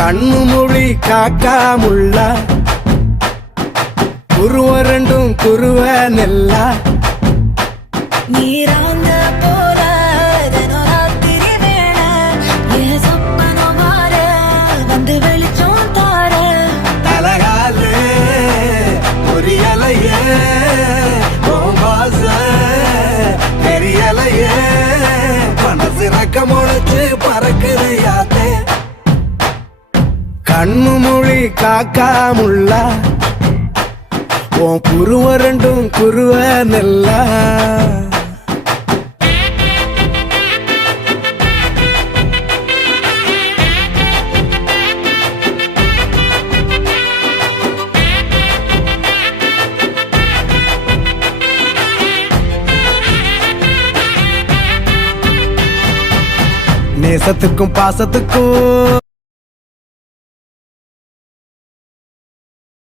கண்ணு மொழி காக்காமுள்ள குருவ ரெண்டும் குருவ நெல்லா நீராங்க போல தினராத்திரி வேளை என் சொப்பனம் மாற வந்து வெளிச்சம் தார தலகாலே பொரியலையே ஓம்பாச பெரியலையே மனசு ரக்க முளைச்சு பறக்குது யாத்தே கண்ணு மொழி காக்காமுள்ள உன் குருவ ரெண்டும் குருவ நெல்லா நேசத்துக்கும் பாசத்துக்கும்